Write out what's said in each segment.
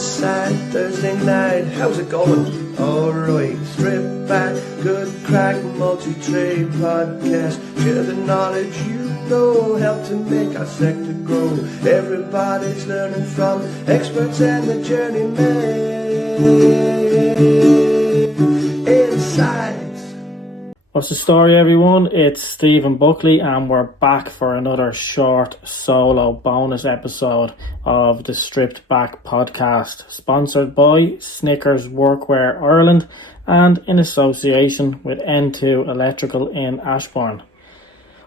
inside. Thursday night, how's it going? Alright, strip back, good crack, multi-trade podcast. Share the knowledge you know, help to make our sector grow. Everybody's learning from experts and the journeyman. Insights. What's the story, everyone? It's Stephen Buckley, and we're back for another short solo bonus episode of the Stripped Back podcast, sponsored by Snickers Workwear Ireland and in association with N2 Electrical in Ashbourne.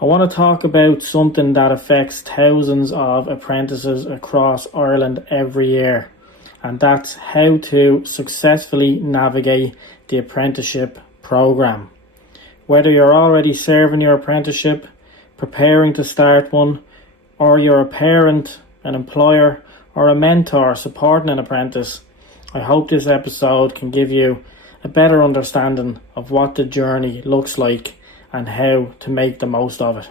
I want to talk about something that affects thousands of apprentices across Ireland every year, and that's how to successfully navigate the apprenticeship programme. Whether you're already serving your apprenticeship, preparing to start one, or you're a parent, an employer, or a mentor supporting an apprentice, I hope this episode can give you a better understanding of what the journey looks like and how to make the most of it.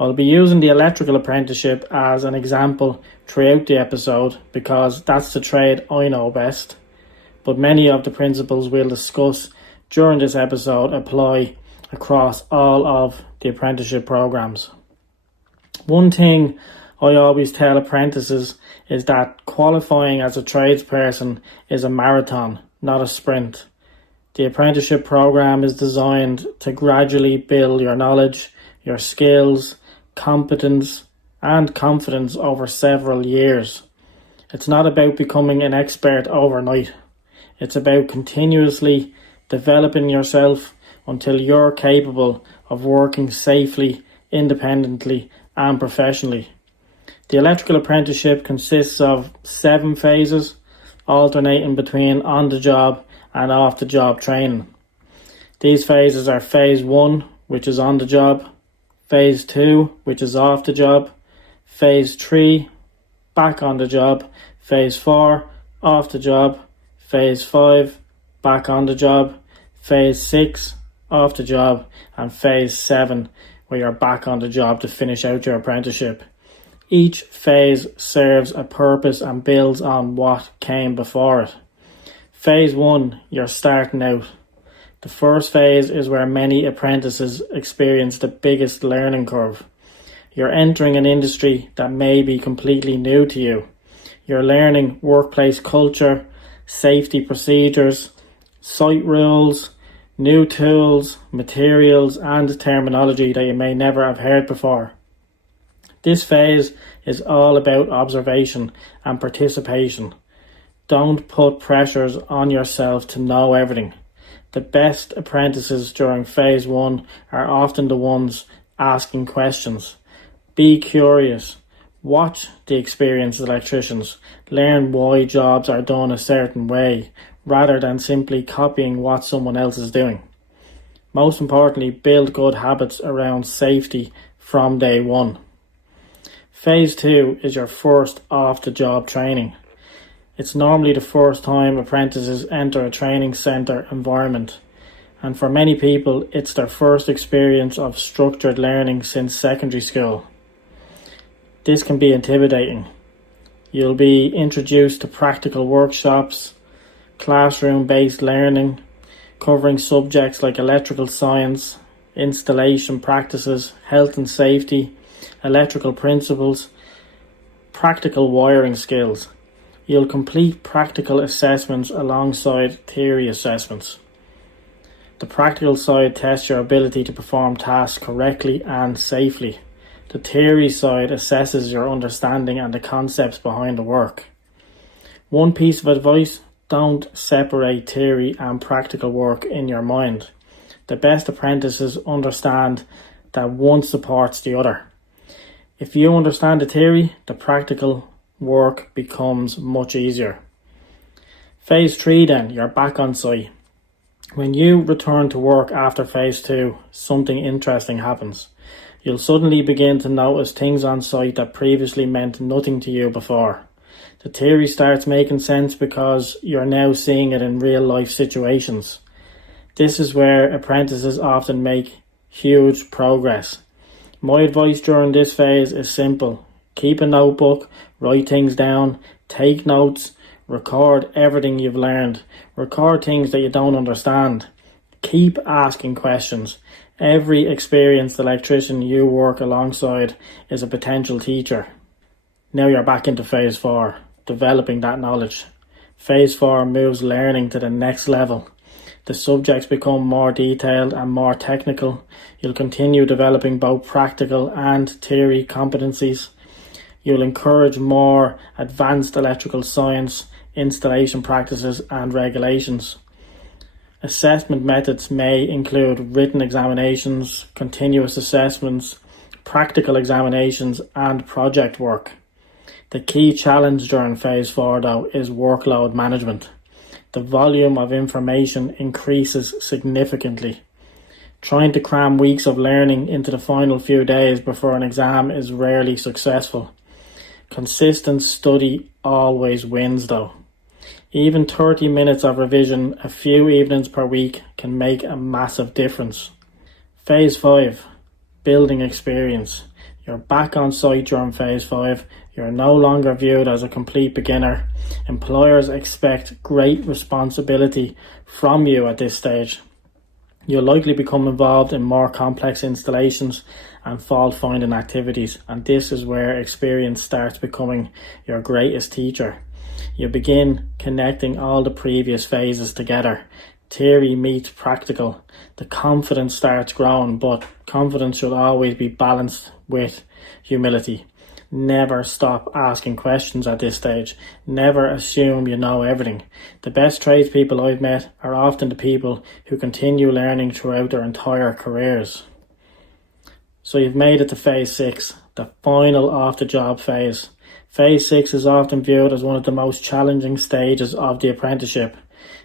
I'll be using the Electrical Apprenticeship as an example throughout the episode because that's the trade I know best, but many of the principles we'll discuss during this episode apply across all of the apprenticeship programs. One thing I always tell apprentices is that qualifying as a tradesperson is a marathon, not a sprint. The apprenticeship program is designed to gradually build your knowledge, your skills, competence and confidence over several years. It's not about becoming an expert overnight. It's about continuously developing yourself until you're capable of working safely, independently and professionally. The Electrical Apprenticeship consists of 7 phases, alternating between on-the-job and off-the-job training. These phases are Phase 1, which is on the job, Phase 2, which is off the job, Phase 3, back on the job, Phase 4, off the job, Phase 5, back on the job, Phase 6, off the job, and Phase 7, where you're back on the job to finish out your apprenticeship. Each phase serves a purpose and builds on what came before it. Phase 1, you're starting out. The first phase is where many apprentices experience the biggest learning curve. You're entering an industry that may be completely new to you. You're learning workplace culture, safety procedures, site rules, new tools, materials and terminology that you may never have heard before. This phase is all about observation and participation. Don't put pressures on yourself to know everything. The best apprentices during Phase 1 are often the ones asking questions. Be curious. Watch the experienced electricians. Learn why jobs are done a certain way, rather than simply copying what someone else is doing. Most importantly, build good habits around safety from day one. Phase 2 is your first off-the-job training. It's normally the first time apprentices enter a training centre environment, and for many people it's their first experience of structured learning since secondary school. This can be intimidating. You'll be introduced to practical workshops, classroom-based learning, covering subjects like electrical science, installation practices, health and safety, electrical principles, practical wiring skills. You'll complete practical assessments alongside theory assessments. The practical side tests your ability to perform tasks correctly and safely. The theory side assesses your understanding and the concepts behind the work. One piece of advice: don't separate theory and practical work in your mind. The best apprentices understand that one supports the other. If you understand the theory, the practical work becomes much easier. Phase 3 then, you're back on site. When you return to work after Phase 2, something interesting happens. You'll suddenly begin to notice things on site that previously meant nothing to you before. The theory starts making sense because you're now seeing it in real life situations. This is where apprentices often make huge progress. My advice during this phase is simple. Keep a notebook, write things down, take notes, Record everything you've learned. Record things that you don't understand. Keep asking questions. Every experienced electrician you work alongside is a potential teacher. Now you're back into phase 4, developing that knowledge. Phase 4 moves learning to the next level. The subjects become more detailed and more technical. You'll continue developing both practical and theory competencies. You'll encourage more advanced electrical science, installation practices and regulations. Assessment methods may include written examinations, continuous assessments, practical examinations and project work. The key challenge during phase 4 though is workload management. The volume of information increases significantly. Trying to cram weeks of learning into the final few days before an exam is rarely successful. Consistent study always wins though. Even 30 minutes of revision a few evenings per week can make a massive difference. Phase 5, building experience. You're back on site during phase 5. You're no longer viewed as a complete beginner. Employers expect great responsibility from you at this stage. You'll likely become involved in more complex installations and fault finding activities, and this is where experience starts becoming your greatest teacher. You begin connecting all the previous phases together. Theory meets practical. The confidence starts growing, but confidence should always be balanced with humility. Never stop asking questions at this stage. Never assume you know everything. The best tradespeople I've met are often the people who continue learning throughout their entire careers. So you've made it to phase 6, the final off-the-job phase. Phase 6 is often viewed as one of the most challenging stages of the apprenticeship.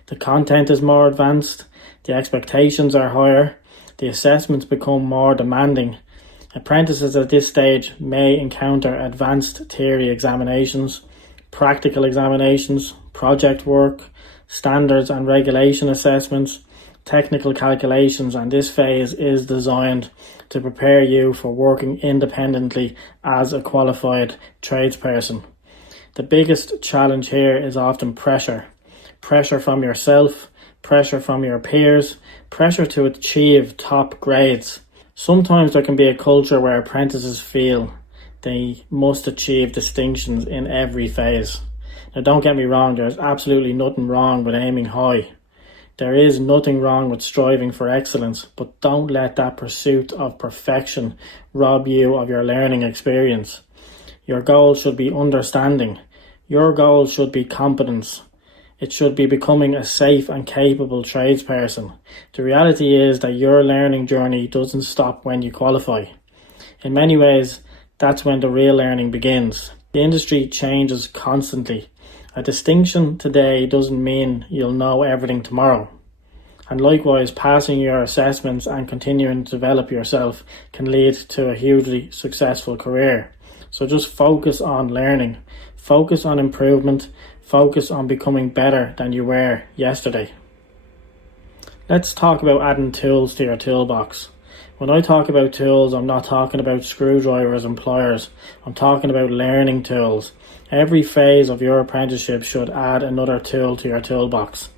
The content is more advanced, the expectations are higher, the assessments become more demanding. Apprentices at this stage may encounter advanced theory examinations, practical examinations, project work, standards and regulation assessments, technical calculations, and this phase is designed to prepare you for working independently as a qualified tradesperson. The biggest challenge here is often pressure. Pressure from yourself, pressure from your peers, pressure to achieve top grades. Sometimes there can be a culture where apprentices feel they must achieve distinctions in every phase. Now don't get me wrong, there's absolutely nothing wrong with aiming high. There is nothing wrong with striving for excellence, but don't let that pursuit of perfection rob you of your learning experience. Your goal should be understanding. Your goal should be competence. It should be becoming a safe and capable tradesperson. The reality is that your learning journey doesn't stop when you qualify. In many ways, that's when the real learning begins. The industry changes constantly. A distinction today doesn't mean you'll know everything tomorrow. And likewise, passing your assessments and continuing to develop yourself can lead to a hugely successful career. So just focus on learning. Focus on improvement. Focus on becoming better than you were yesterday. Let's talk about adding tools to your toolbox. When I talk about tools, I'm not talking about screwdrivers and pliers. I'm talking about learning tools. Every phase of your apprenticeship should add another tool to your toolbox,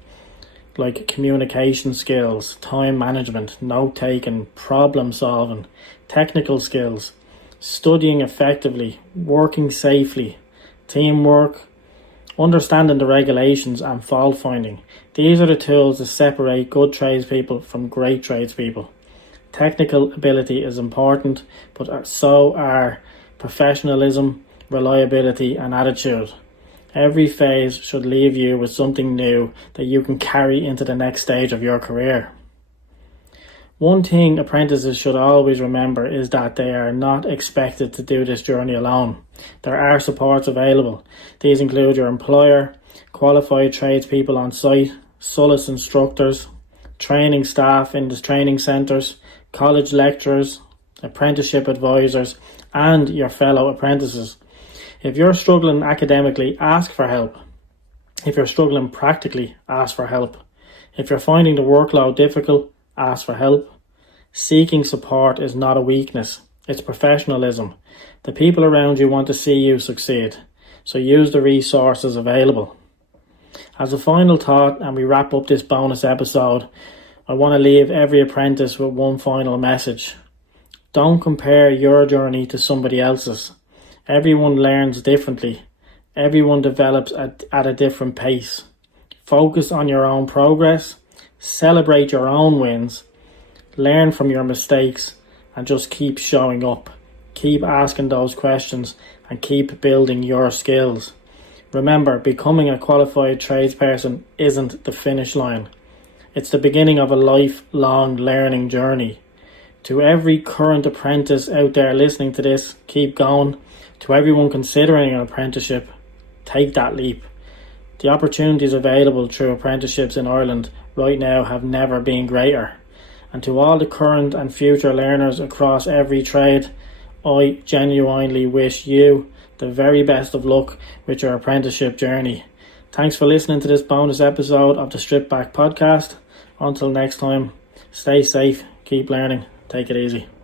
like communication skills, time management, note-taking, problem-solving, technical skills, studying effectively, working safely, teamwork, understanding the regulations and fault finding. These are the tools that separate good tradespeople from great tradespeople. Technical ability is important, but so are professionalism, reliability and attitude. Every phase should leave you with something new that you can carry into the next stage of your career. One thing apprentices should always remember is that they are not expected to do this journey alone. There are supports available. These include your employer, qualified tradespeople on site, solace instructors, training staff in the training centres, college lecturers, apprenticeship advisors, and your fellow apprentices. If you're struggling academically, ask for help. If you're struggling practically, ask for help. If you're finding the workload difficult, ask for help. Seeking support is not a weakness, it's professionalism. The people around you want to see you succeed, so use the resources available. As a final thought, and we wrap up this bonus episode, I want to leave every apprentice with one final message. Don't compare your journey to somebody else's. Everyone learns differently. Everyone develops at a different pace. Focus on your own progress, celebrate your own wins, learn from your mistakes, and just keep showing up. Keep asking those questions and keep building your skills. Remember, becoming a qualified tradesperson isn't the finish line. It's the beginning of a lifelong learning journey. To every current apprentice out there listening to this, keep going. To everyone considering an apprenticeship, take that leap. The opportunities available through apprenticeships in Ireland right now have never been greater. And to all the current and future learners across every trade, I genuinely wish you the very best of luck with your apprenticeship journey. Thanks for listening to this bonus episode of the Stripped Back Podcast. Until next time, stay safe, keep learning, take it easy.